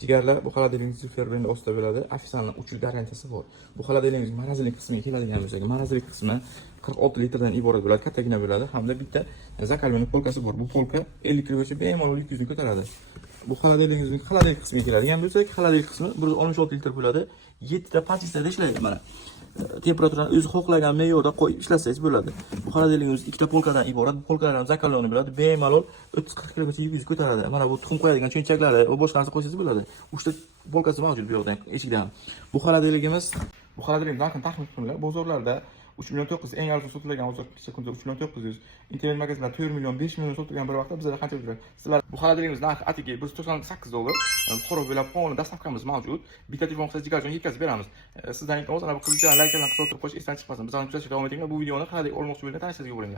Jigarlar, bu xolodilnik Zulfiyor brendi ostida bo'ladi. Ofitsialni 3 yil garantiyasi bor. Bu xolodilnik morozilik qismiga keladigan bo'lsak, morozilik qismi 46 litrdan iborat bo'ladi, kattagina bo'ladi hamda bitta zakalvenlik polkasi bor. Bu polka 50 kilogacha bemalol 200 ni ko'taradi. Bu xolodilnikning xolodilnik qismiga keladigan bo'lsak, xolodilnik qismi 166 litr bo'ladi. 7 ta pozitsiyada ishlaydi mana. Temperaturani o'zi xohlagan me'yorda qo'yib ishlasangiz bo'ladi. Bu xolodilnik ikkita polkadan iborat. Bu polkalardan zakalvenlik bo'ladi. Bemalol 30-40 kilogacha 200 ko'taradi. Mana bu tuxum qo'yadigan cho'nchaklari va boshqa narsa qo'ysangiz bo'ladi. 3 ta polkasi mavjud bu yoqda eshikdan. Bu xolodilnikimiz, bu xolodilnik narxini taxmin qilinglar. Bozorlarda 3 million 900, eng arzon sotilgan hozir kunda 3 million 900, internet magazinlarda 4 million 5 million sotilgan bir vaqtda bizda qancha bo'ladi? Sizlar bu xolodilnikimiz narxi atigi $198. Xoro bo'lib qonun dastavkamiz mavjud. Bitta telefon qilsangiz jigarjon yetkazib beramiz. Sizdan iltimos ana bu qizilcha layk bilan qisqa o'tirib qo'yish esdan chiqmasin. Bizlarni kuzatishda davom etinglar. Bu videoni xolodilnik olmoqchi bo'lgan tanishingizga bo'ling.